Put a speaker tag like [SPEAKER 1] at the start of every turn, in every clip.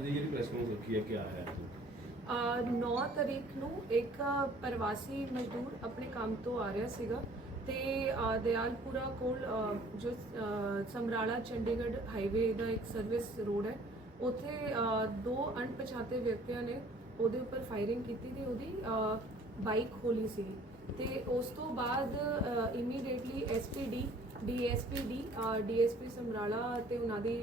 [SPEAKER 1] ਦੀ ਜਿਹੜੀ press conference ਰੱਖੀ ਹੈ ਕਿਆ ਹੈ?
[SPEAKER 2] 9 ਤਰੀਕ ਨੂੰ ਇੱਕ ਪ੍ਰਵਾਸੀ ਮਜ਼ਦੂਰ ਆਪਣੇ ਕੰਮ ਤੋਂ ਆ ਰਿਹਾ ਸੀਗਾ ਤੇ ਅ, ਦਿਆਲਪੁਰਾ ਕੋਲ ਅ, ਜੋ ਅ, ਸਮਰਾਲਾ ਚੰਡੀਗੜ੍ਹ ਹਾਈਵੇ ਦਾ ਇੱਕ ਸਰਵਿਸ ਰੋਡ ਹੈ ਉੱਥੇ ਅ, ਦੋ ਅਣਪਛਾਤੇ ਵਿਅਕਤੀਆਂ ਨੇ ਉਹਦੇ ਉੱਪਰ ਫਾਇਰਿੰਗ ਕੀਤੀ ਤੇ ਉਹਦੀ ਬਾਈਕ ਖੋਲੀ ਸੀ ਤੇ ਉਸ ਤੋਂ ਬਾਅਦ immediately SPD DSPD DSP Samrala ਤੇ ਉਹਨਾਂ ਦੀ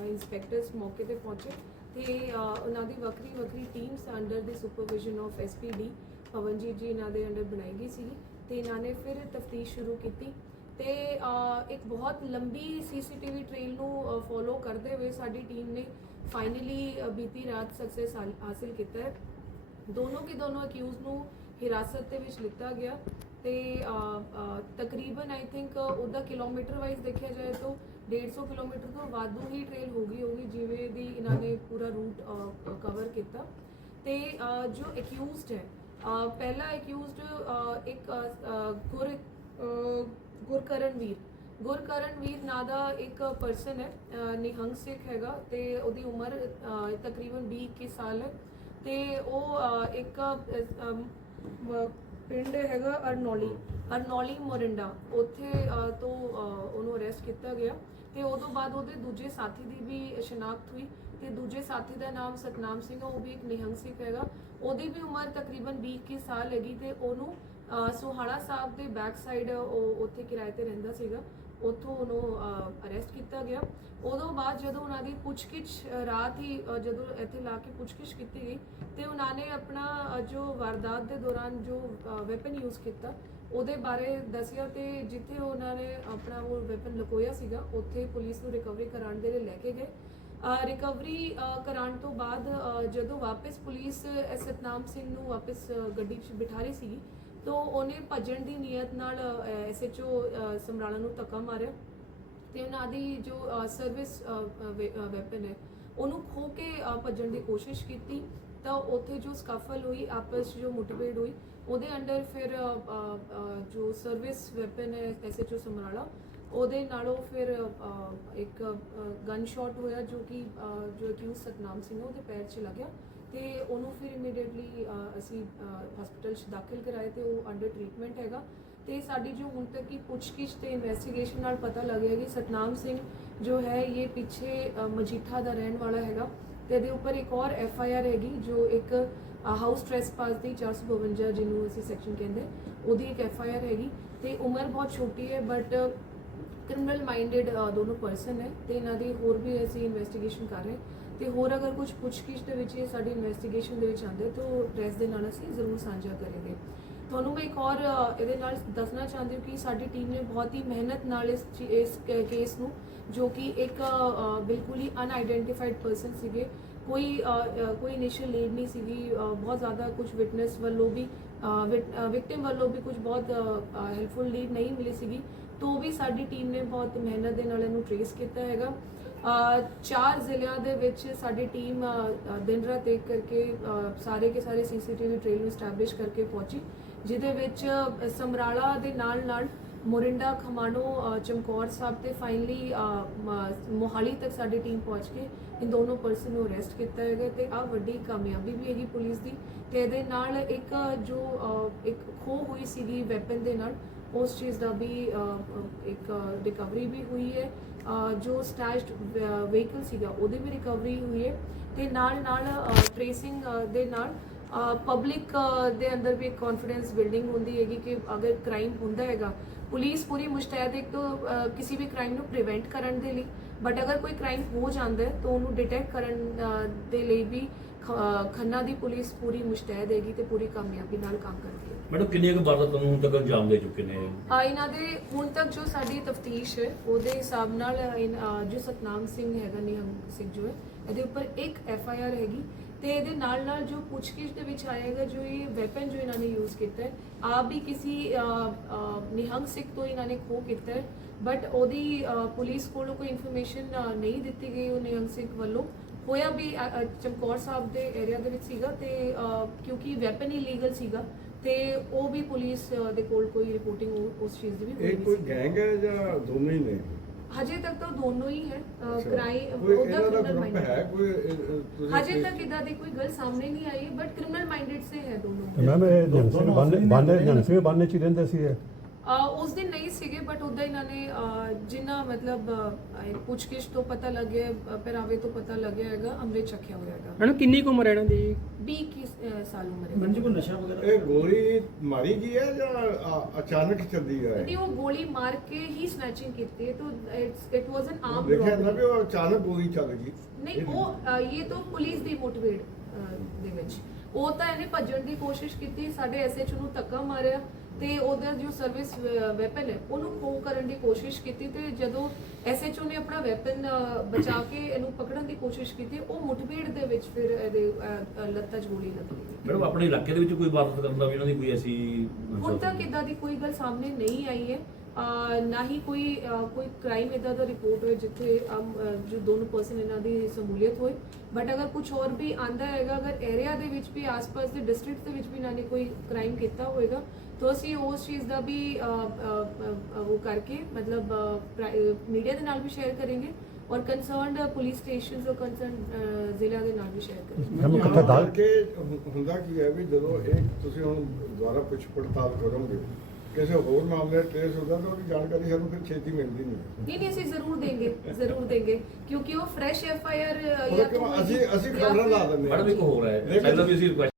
[SPEAKER 2] ਇੰਸਪੈਕਟਰਸ ਮੌਕੇ ਤੇ ਪਹੁੰਚੇ ਤੇ ਉਹਨਾਂ ਦੀ ਵੱਖਰੀ ਵੱਖਰੀ teams under the supervision of SPD Pawanjit ji ਇਹਨਾਂ ਦੇ ਅੰਡਰ ਬਣਾਈ ਗਈ ਸੀ ਤੇ ਇਹਨਾਂ ਨੇ ਫਿਰ ਤਫਤੀਸ਼ ਸ਼ੁਰੂ ਕੀਤੀ ਤੇ ਇੱਕ ਬਹੁਤ ਲੰਬੀ ਸੀਸੀਟੀਵੀ ਟ੍ਰੇਲ ਨੂੰ ਫੋਲੋ ਕਰਦੇ ਹੋਏ ਸਾਡੀ ਟੀਮ ਨੇ ਫਾਈਨਲੀ ਬੀਤੀ ਰਾਤ ਸਕਸੈਸ ਹਾਸਿਲ ਕੀਤਾ ਹੈ। ਦੋਨੋਂ ਕੀ ਦੋਨੋਂ ਅਕਿਊਜ਼ ਨੂੰ ਹਿਰਾਸਤ ਦੇ ਵਿੱਚ ਲਿੱਤਾ ਗਿਆ ਤੇ ਤਕਰੀਬਨ ਆਈ ਥਿੰਕ ਉਹਦਾ ਕਿਲੋਮੀਟਰ ਵਾਈਜ਼ ਦੇਖਿਆ ਜਾਏ ਤਾਂ 150 ਕਿਲੋਮੀਟਰ ਤੋਂ ਵਾਧੂ ਹੀ ਟ੍ਰੇਲ ਹੋ ਗਈ ਹੋਗੀ ਜਿਵੇਂ ਦੀ ਇਹਨਾਂ ਨੇ ਪੂਰਾ ਰੂਟ ਕਵਰ ਕੀਤਾ। ਤੇ ਜੋ ਅਕਿਊਜ਼ਡ ਹੈ ਪਹਿਲਾ ਅਕਿਊਜ਼ਡ ਇੱਕ ਗੁਰ ਗੁਰਕਰਨਵੀਰ ਗੁਰਕਰਨਵੀਰ ਨਾਂ ਦਾ ਇੱਕ ਪਰਸਨ ਹੈ ਨਿਹੰਗ ਸਿੱਖ ਹੈਗਾ ਤੇ ਉਹਦੀ ਉਮਰ ਤਕਰੀਬਨ 20 21 ਸਾਲ ਹੈ। ਤੇ ਉਹ ਇੱਕ ਪਿੰਡ ਹੈਗਾ ਅਰਨੌਲੀ ਅਰਨੌਲੀ ਮੋਰਿੰਡਾ। ਉੱਥੇ ਤੋਂ ਉਹਨੂੰ ਅਰੈਸਟ ਕੀਤਾ ਗਿਆ ਤੇ ਉਹ ਤੋਂ ਬਾਅਦ ਉਹਦੇ ਦੂਜੇ ਸਾਥੀ ਦੀ ਵੀ ਸ਼ਨਾਖਤ ਹੋਈ ਤੇ ਦੂਜੇ ਸਾਥੀ ਦਾ ਨਾਮ ਸਤਨਾਮ ਸਿੰਘ ਉਹ ਵੀ ਇੱਕ ਨਿਹੰਗ ਸਿੰਘ ਹੈਗਾ। ਉਹਦੀ ਵੀ ਉਮਰ ਤਕਰੀਬਨ 20 ਕੁ ਸਾਲ ਹੈਗੀ ਤੇ ਉਹਨੂੰ ਸੋਹਾਣਾ ਸਾਹਿਬ ਦੇ ਬੈਕ ਸਾਈਡ ਉਹ, ਉੱਥੇ ਕਿਰਾਏ ਤੇ ਰਹਿੰਦਾ ਸੀਗਾ। ਉੱਥੋਂ ਉਹਨੂੰ ਅਰੈਸਟ ਕੀਤਾ ਗਿਆ। ਉਦੋਂ ਬਾਅਦ ਜਦੋਂ ਉਹਨਾਂ ਦੀ ਪੁੱਛਗਿੱਛ ਰਾਤ ਹੀ ਜਦੋਂ ਇੱਥੇ ਲਾ ਕੇ ਪੁੱਛਗਿੱਛ ਕੀਤੀ ਗਈ ਤੇ ਉਹਨਾਂ ਨੇ ਆਪਣਾ ਜੋ ਵਾਰਦਾਤ ਦੇ ਦੌਰਾਨ ਜੋ ਵੈਪਨ ਯੂਜ਼ ਕੀਤਾ ਉਹਦੇ ਬਾਰੇ ਦੱਸਿਆ ਤੇ ਜਿੱਥੇ ਉਹਨਾਂ ਨੇ ਆਪਣਾ ਉਹ ਵੈਪਨ ਲੁਕੋਇਆ ਸੀਗਾ ਉੱਥੇ ਪੁਲਿਸ ਨੂੰ ਰਿਕਵਰੀ ਕਰਾਉਣ ਦੇ ਲਈ ਲੈ ਕੇ ਗਏ। ਰਿਕਵਰੀ ਕਰਾਉਣ ਤੋਂ ਬਾਅਦ ਜਦੋਂ ਵਾਪਸ ਪੁਲਿਸ ਅ, ਸਤਨਾਮ ਸਿੰਘ ਨੂੰ ਵਾਪਸ ਗੱਡੀ 'ਚ ਬਿਠਾ ਰਹੀ ਸੀਗੀ ਤੋਂ ਉਹਨੇ ਭੱਜਣ ਦੀ ਨੀਅਤ ਨਾਲ ਐਸਐਚਓ ਸਮਰਾਲਾ ਨੂੰ ਧੱਕਾ ਮਾਰਿਆ ਤੇ ਉਹਨਾਂ ਦੀ ਜੋ ਸਰਵਿਸ ਵੈਪਨ ਹੈ, ਉਹਨੂੰ ਖੋ ਕੇ ਭੱਜਣ ਦੀ ਕੋਸ਼ਿਸ਼ ਕੀਤੀ ਤਾਂ ਉੱਥੇ ਜੋ ਸਕਾਫਲ ਹੋਈ, ਆਪਸ 'ਚ ਜੋ ਮੁੱਠਭੇੜ ਹੋਈ, ਉਹਦੇ ਅੰਡਰ ਫਿਰ ਜੋ ਸਰਵਿਸ ਵੈਪਨ ਹੈ ਐਸਐਚਓ ਸਮਰਾਲਾ, ਉਹਦੇ ਨਾਲੋਂ ਫਿਰ ਇੱਕ ਗਨ ਸ਼ਾਟ ਹੋਇਆ ਜੋ ਕਿ ਜੋ ਅਕਿਊਜ਼ ਸਤਨਾਮ ਸਿੰਘ ਉਹਦੇ ਪੈਰ 'ਚ ਲੱਗਿਆ ਤੇ ਉਹਨੂੰ ਫਿਰ ਇਮੀਡੀਏਟਲੀ ਅਸੀਂ ਹਸਪੀਟਲ 'ਚ ਦਾਖਲ ਕਰਾਏ ਤੇ ਉਹ ਅੰਡਰ ਟ੍ਰੀਟਮੈਂਟ ਹੈਗਾ। ਤੇ ਸਾਡੀ ਜੋ ਹੁਣ ਤੱਕ ਦੀ ਪੁੱਛਗਿੱਛ ਤੇ ਇਨਵੈਸਟੀਗੇਸ਼ਨ ਨਾਲ ਪਤਾ ਲੱਗਿਆ ਕਿ ਸਤਨਾਮ ਸਿੰਘ ਜੋ ਹੈ, ਇਹ ਪਿੱਛੇ ਮਜੀਠਾ ਦਾ ਰਹਿਣ ਵਾਲਾ ਹੈਗਾ। ਤੇ ਇਹਦੇ ਉੱਪਰ ਇੱਕ ਹੋਰ ਐਫ ਆਈ ਆਰ ਹੈਗੀ, ਜੋ ਇੱਕ ਹਾਊਸ ਟ੍ਰੈਸਪਾਸ ਦੀ 452 ਜਿਹਨੂੰ ਅਸੀਂ ਸੈਕਸ਼ਨ ਕਹਿੰਦੇ, ਉਹਦੀ ਇੱਕ ਐਫ ਆਈ ਆਰ ਹੈਗੀ। ਤੇ ਉਮਰ ਬਹੁਤ ਛੋਟੀ ਹੈ ਬਟ ਕ੍ਰਿਮੀਨਲ ਮਾਈਂਡਡ ਦੋਨੋਂ ਪਰਸਨ ਹੈ। ਤੇ ਇਹਨਾਂ ਦੀ ਹੋਰ ਵੀ ਅਸੀਂ ਇਨਵੈਸਟੀਗੇਸ਼ਨ ਕਰ ਰਹੇ ਤੇ ਹੋਰ ਅਗਰ ਕੁਝ ਪੁੱਛਗਿੱਛ ਦੇ ਵਿੱਚ ਇਹ ਸਾਡੀ ਇਨਵੈਸਟੀਗੇਸ਼ਨ ਦੇ ਵਿੱਚ ਆਉਂਦੇ, ਤਾਂ ਪ੍ਰੈਸ ਦੇ ਨਾਲ ਅਸੀਂ ਜ਼ਰੂਰ ਸਾਂਝਾ ਕਰਾਂਗੇ। ਤੁਹਾਨੂੰ ਮੈਂ ਇੱਕ ਹੋਰ ਇਹਦੇ ਨਾਲ ਦੱਸਣਾ ਚਾਹੁੰਦੀ ਹਾਂ ਕਿ ਸਾਡੀ ਟੀਮ ਨੇ ਬਹੁਤ ਹੀ ਮਿਹਨਤ ਨਾਲ ਇਸ ਚੀ- ਇਸ ਕੇਸ ਨੂੰ, ਜੋ ਕਿ ਇੱਕ ਬਿਲਕੁਲ ਹੀ ਅਨਆਇਡੈਂਟੀਫਾਈਡ ਪਰਸਨ ਸੀਗੇ। ਕੋਈ ਕੋਈ ਇਨੀਸ਼ੀਅਲ ਲੀਡ ਨਹੀਂ ਸੀਗੀ ਬਹੁਤ ਜ਼ਿਆਦਾ ਕੁਝ ਵਿਟਨੈਸ ਵੱਲੋਂ ਵੀ ਵਿਕਟਿਮ ਵੱਲੋਂ ਵੀ ਕੁਝ ਬਹੁਤ ਹੈਲਪਫੁਲ ਲੀਡ ਨਹੀਂ ਮਿਲੀ ਸੀਗੀ। ਤੋਂ ਵੀ ਸਾਡੀ ਟੀਮ ਨੇ ਬਹੁਤ ਮਿਹਨਤ ਦੇ ਨਾਲ ਇਹਨੂੰ ਟ੍ਰੇਸ ਕੀਤਾ ਹੈਗਾ। ਚਾਰ ਜ਼ਿਲ੍ਹਿਆਂ ਦੇ ਵਿੱਚ ਸਾਡੀ ਟੀਮ ਦਿਨ ਰਾਤ ਇੱਕ ਕਰਕੇ ਸਾਰੇ ਕੇ ਸਾਰੇ ਸੀਸੀਟੀਵੀ ਟ੍ਰੇਲ ਨੂੰ ਸਟੈਬਲਿਸ਼ ਕਰਕੇ ਪਹੁੰਚੀ, ਜਿਹਦੇ ਵਿੱਚ ਸਮਰਾਲਾ ਦੇ ਨਾਲ ਨਾਲ ਮੋਰਿੰਡਾ, ਖਮਾਣੋ ਚਮਕੌਰ ਸਾਹਿਬ ਤੇ ਫਾਈਨਲੀ ਮੋਹਾਲੀ ਤੱਕ ਸਾਡੀ ਟੀਮ ਪਹੁੰਚ ਕੇ ਇਹ ਦੋਨੋਂ ਪਰਸਨ ਨੂੰ ਅਰੈਸਟ ਕੀਤਾ ਹੈਗਾ ਤੇ ਆ ਵੱਡੀ ਕਾਮਯਾਬੀ ਵੀ ਹੈਗੀ ਪੁਲਿਸ ਦੀ ਤੇ ਇਹਦੇ ਨਾਲ ਇੱਕ ਜੋ ਇੱਕ ਖੋ ਹੋਈ ਸੀਗੀ ਵੈਪਨ ਦੇ ਨਾਲ ਉਸ ਚੀਜ਼ ਦਾ ਵੀ ਇੱਕ ਰਿਕਵਰੀ ਵੀ ਹੋਈ ਹੈ। ਜੋ ਸਟੈਸ਼ਡ ਵਹੀਕਲ ਸੀਗਾ, ਉਹਦੀ ਵੀ ਰਿਕਵਰੀ ਹੋਈ ਹੈ। ਤੇ ਨਾਲ ਨਾਲ ਟ੍ਰੇਸਿੰਗ ਦੇ ਨਾਲ ਪਬਲਿਕ ਦੇ ਅੰਦਰ ਵੀ ਇੱਕ ਕੌਨਫੀਡੈਂਸ ਬਿਲਡਿੰਗ ਹੁੰਦੀ ਹੈਗੀ ਕਿ ਅਗਰ ਕ੍ਰਾਈਮ ਹੁੰਦਾ ਹੈਗਾ ਪੁਲਿਸ ਪੂਰੀ ਮੁਸ਼ਤੈਦ ਇੱਕ ਤੋਂ ਕਿਸੇ ਵੀ ਕ੍ਰਾਈਮ ਨੂੰ ਪ੍ਰੀਵੈਂਟ ਕਰਨ ਦੇ ਲਈ ਬਟ ਅਗਰ ਕੋਈ ਕ੍ਰਾਈਮ ਹੋ ਜਾਂਦਾ ਹੈ, ਤਾਂ ਉਹਨੂੰ ਡਿਟੈਕਟ ਕਰਨ ਦੇ ਲਈ ਵੀ ਖੰਨਾ ਦੀ ਪੁਲਿਸ ਪੂਰੀ ਮੁਸ਼ਤੈਦ ਹੈਗੀ ਤੇ ਪੂਰੀ ਕਾਮਯਾਬੀ ਨਾਲ ਕੰਮ ਕਰਦੀ ਹੈ।
[SPEAKER 1] ਮੈਡਮ ਕਿੰਨੀਆਂ ਕੁ ਵਾਰਦਾਤਾਂ ਨੂੰ ਹੁਣ ਤੱਕ ਅੰਜਾਮ ਦੇ ਚੁੱਕੇ ਨੇ?
[SPEAKER 2] ਆ ਇਹਨਾਂ ਦੇ ਹੁਣ ਤੱਕ ਜੋ ਸਾਡੀ ਤਫਤੀਸ਼ ਹੈ ਉਹਦੇ ਹਿਸਾਬ ਨਾਲ ਇਨ- ਜੋ ਸਤਨਾਮ ਸਿੰਘ ਹੈਗਾ ਨਿਹੰਗ ਸਿੰਘ ਜੋ ਹੈ ਇਹਦੇ ਉੱਪਰ ਇੱਕ ਐਫ ਆਈ ਆਰ ਹੈਗੀ ਤੇ ਇਹਦੇ ਨਾਲ ਨਾਲ ਜੋ ਪੁੱਛਗਿੱਛ ਦੇ ਵਿੱਚ ਆਏਗਾ ਜੋ ਇਹ ਵੈਪਨ ਜੋ ਇਹਨਾਂ ਨੇ ਯੂਜ਼ ਕੀਤਾ ਹੈ ਆ ਵੀ ਕਿਸੇ ਨਿਹੰਗ ਸਿੱਖ ਤੋਂ ਇਹਨਾਂ ਨੇ ਖੋ ਕੀਤਾ ਹੈ ਬਟ ਉਹਦੀ ਪੁਲਿਸ ਕੋਲੋਂ ਕੋਈ ਇਨਫੋਰਮੇਸ਼ਨ ਨਹੀਂ ਦਿੱਤੀ ਗਈ ਉਹ ਨਿਹੰਗ ਸਿੱਖ ਵੱਲੋਂ। ਹੋਇਆ ਵੀ ਅ, ਅ, ਚਮਕੌਰ ਸਾਹਿਬ ਦੇ ਏਰੀਆ ਦੇ ਵਿੱਚ ਸੀਗਾ ਤੇ ਅ, ਕਿਉਂਕਿ ਵੈਪਨ ਇਲੀਗਲ ਸੀਗਾ ਤੇ ਉਹ ਵੀ ਪੁਲਿਸ ਅ, ਦੇ ਕੋਲ ਕੋਈ ਰਿਪੋਰਟਿੰਗ ਉਸ ਚੀਜ਼ ਦੀ ਵੀ ਹੋਈ
[SPEAKER 3] ਇਹ
[SPEAKER 2] ਨਹੀਂ
[SPEAKER 3] ਕੋਈ
[SPEAKER 2] ਸੀ।
[SPEAKER 3] ਗੈਂਗ ਹੈ ਜਾਂ ਦੋਨੇ ਹੀ ਨੇ?
[SPEAKER 2] ਹਜੇ ਤੱਕ ਤਾਂ ਦੋਨੋਂ ਹੀ ਹੈ। ਕ੍ਰਾਈਮ
[SPEAKER 3] ਕੋਈ
[SPEAKER 2] ਉਹਦਾ
[SPEAKER 3] ਇਹਨਾਂ ਦਾ
[SPEAKER 2] criminal
[SPEAKER 3] ਗਰੁੱਪ ਹੈ ਕੋਈ ਇਹ- ਇਹ ਤੁਸੀਂ
[SPEAKER 2] ਹਜੇ ਤੱਕ ਇਦਾਂ ਦੀ ਕੋਈ ਗੱਲ ਸਾਹਮਣੇ ਨਹੀਂ ਆਈ ਬਟ ਕ੍ਰਿਮੀਨਲ ਮਾਈਂਡਡ ਸੇ ਹੈ ਦੋਨੋਂ।
[SPEAKER 4] ਮੈਮ ਇਹ ਨਿਹੰਗ ਸਿੰਘ ਬਾਨੇ ਬਾਨੇ ਨਿਹੰਗ ਸਿੰਘ ਬਾਨੇ ਚ ਹੀ ਰਹਿੰਦੇ ਸੀ ਇਹ?
[SPEAKER 2] ਅਹ ਉਸ ਦਿਨ ਨਹੀਂ ਸੀਗੇ ਬਟ ਉਦਾਂ ਇਹਨਾਂ ਨੇ ਜਿੰਨਾ ਮਤਲਬ ਪੁੱਛਗਿੱਛ ਤੋਂ ਪਤਾ ਲੱਗਿਆ ਪਹਿਰਾਵੇ ਤੋਂ ਪਤਾ ਲੱਗਿਆ ਹੈਗਾ ਅੰਮ੍ਰਿਤ ਛਕਿਆ ਹੋਇਆ ਹੈਗਾ।
[SPEAKER 5] ਮੈਡਮ ਕਿੰਨੀ ਕੁ ਉਮਰ ਹੈ ਇਹਨਾਂ ਦੀ?
[SPEAKER 2] 20 ਕੀ ਅਹ, ਸਾਲ ਉਮਰ ਹੈ।
[SPEAKER 1] ਮੰਜੂ ਕੋ ਨਸ਼ਾ ਵਗੈਰਾ?
[SPEAKER 3] ਇਹ ਗੋਲੀ ਮਾਰੀ ਗਈ ਹੈ ਜਾਂ ਅ- ਅਚਾਨਕ ਚੱਲਦੀ ਹੈ?
[SPEAKER 2] ਨਹੀਂ ਉਹ ਗੋਲੀ ਮਾਰ ਕੇ ਹੀ ਸਨੈਚਿੰਗ ਕੀਤੀ ਹੈ। ਤਾਂ it's it was an arm
[SPEAKER 3] ਦੇਖਿਆ ਨਾ ਵੀ ਉਹ ਅਚਾਨਕ ਗੋਲੀ ਚੱਲ ਗਈ।
[SPEAKER 2] ਨਹੀਂ ਉਹ ਇਹ ਤਾਂ ਪੁਲਿਸ ਦੀ ਮੋਟੀਵੇਟ ਦੇ ਵਿੱਚ। ਉਹ ਤਾਂ ਇਹਨੇ ਭੱਜਣ ਦੀ ਕੋਸ਼ਿਸ਼ ਕੀਤੀ ਸਾਡੇ ਐਸਐਚ ਨੂੰ ਧੱਕਾ ਮਾਰਿਆ। ਤੇ ਉਹਦਾ ਜੋ ਸਰਵਿਸ ਵੈਪਨ ਹੈ ਉਹਨੂੰ ਖੋ ਕਰਨ ਦੀ ਕੋਸ਼ਿਸ਼ ਕੀਤੀ ਤੇ ਜਦੋਂ ਐਸਐਚਓ ਨੇ ਆਪਣਾ ਵੈਪਨ ਬਚਾ ਕੇ ਇਹਨੂੰ ਪਕੜਨ ਦੀ ਕੋਸ਼ਿਸ਼ ਕੀਤੀ ਉਹ ਮੁਠਭੇੜ ਦੇ ਵਿੱਚ ਫਿਰ ਇਹਦੇ ਲੱਤਾਂ 'ਚ ਗੋਲੀ ਲੱਗੀ
[SPEAKER 1] ਮੈਡਮ ਆਪਣੇ ਇਲਾਕੇ ਦੇ ਵਿੱਚ ਕੋਈ ਵਾਰਦਾਤ ਕਰਨ ਦਾ ਵੀ ਇਹਨਾਂ ਦੀ ਕੋਈ ਐਸੀ
[SPEAKER 2] ਹੁਣ ਤੱਕ ਇਦਾਂ ਦੀ ਕੋਈ ਗੱਲ ਸਾਹਮਣੇ ਨਹੀਂ ਆਈ ਹੈ। ਨਾ ਹੀ ਕੋਈ ਕੋਈ ਕ੍ਰਾਈਮ ਇਦਾਂ ਦਾ ਰਿਪੋਰਟ ਹੋਏ ਜਿੱਥੇ ਜੋ ਦੋਨੋਂ ਪਰਸਨ ਇਹਨਾਂ ਦੀ ਸਮੂਲੀਅਤ ਹੋਏ। ਬਟ ਅਗਰ ਕੁਝ ਹੋਰ ਵੀ ਆਂਦਾ ਹੈਗਾ ਅਗਰ ਏਰੀਆ ਦੇ ਵਿੱਚ ਵੀ ਆਸ-ਪਾਸ ਦੇ ਡਿਸਟ੍ਰਿਕਟ ਦੇ ਵਿੱਚ ਵੀ ਇਹਨਾਂ ਨੇ ਕੋਈ ਕ੍ਰਾਈਮ ਕੀਤਾ ਹੋਵੇਗਾ ਤਾਂ ਅਸੀਂ ਉਸ ਚੀਜ਼ ਦਾ ਵੀ ਉਹ ਕਰਕੇ ਮਤਲਬ ਮੀਡੀਆ ਦੇ ਨਾਲ ਵੀ ਸ਼ੇਅਰ ਕਰਾਂਗੇ ਔਰ ਕੰਸਰਨਡ ਪੁਲਿਸ ਸਟੇਸ਼ਨਸ ਔਰ ਕੰਸਰਨ ਜ਼ਿਲ੍ਹਾ ਦੇ ਨਾਲ ਵੀ ਸ਼ੇਅਰ ਕਰਾਂਗੇ।
[SPEAKER 3] ਆਮ
[SPEAKER 4] ਕਿੱਥੇ ਦਾਲ
[SPEAKER 3] ਹੁੰਦਾ ਕੀ ਹੈ ਵੀ ਜਦੋਂ ਇਹ ਤੁਸੀਂ ਹੁਣ ਦੁਬਾਰਾ ਪੁੱਛ ਪੜਤਾਲ ਕਰੋਗੇ ਕਿਸੇ ਹੋਰ ਮਾਮਲੇ ਟ੍ਰੇਸ ਹੁੰਦਾ ਤਾਂ ਉਹਦੀ ਜਾਣਕਾਰੀ ਸਾਨੂੰ ਫਿਰ ਛੇਤੀ ਮਿਲਦੀ ਨਹੀਂ।
[SPEAKER 2] ਨਹੀਂ ਨਹੀਂ ਅਸੀਂ ਜ਼ਰੂਰ ਦੇਂਗੇ ਜ਼ਰੂਰ ਦੇਂਗੇ ਕਿਉਂਕਿ ਉਹ ਫਰੈਸ਼ ਐਫ ਆਈ ਆਰ
[SPEAKER 3] ਕਿਉਂ ਅਸੀਂ ਅਸੀਂ ਖਬਰਾਂ ਲਾ ਦਿੰਦੇ ਹਾਂ।
[SPEAKER 1] ਮੈਡਮ ਇੱਕ ਹੋਰ ਹੈ
[SPEAKER 3] ਲੇਕਿਨ-
[SPEAKER 1] ਪਹਿਲਾਂ ਵੀ ਅਸੀਂ request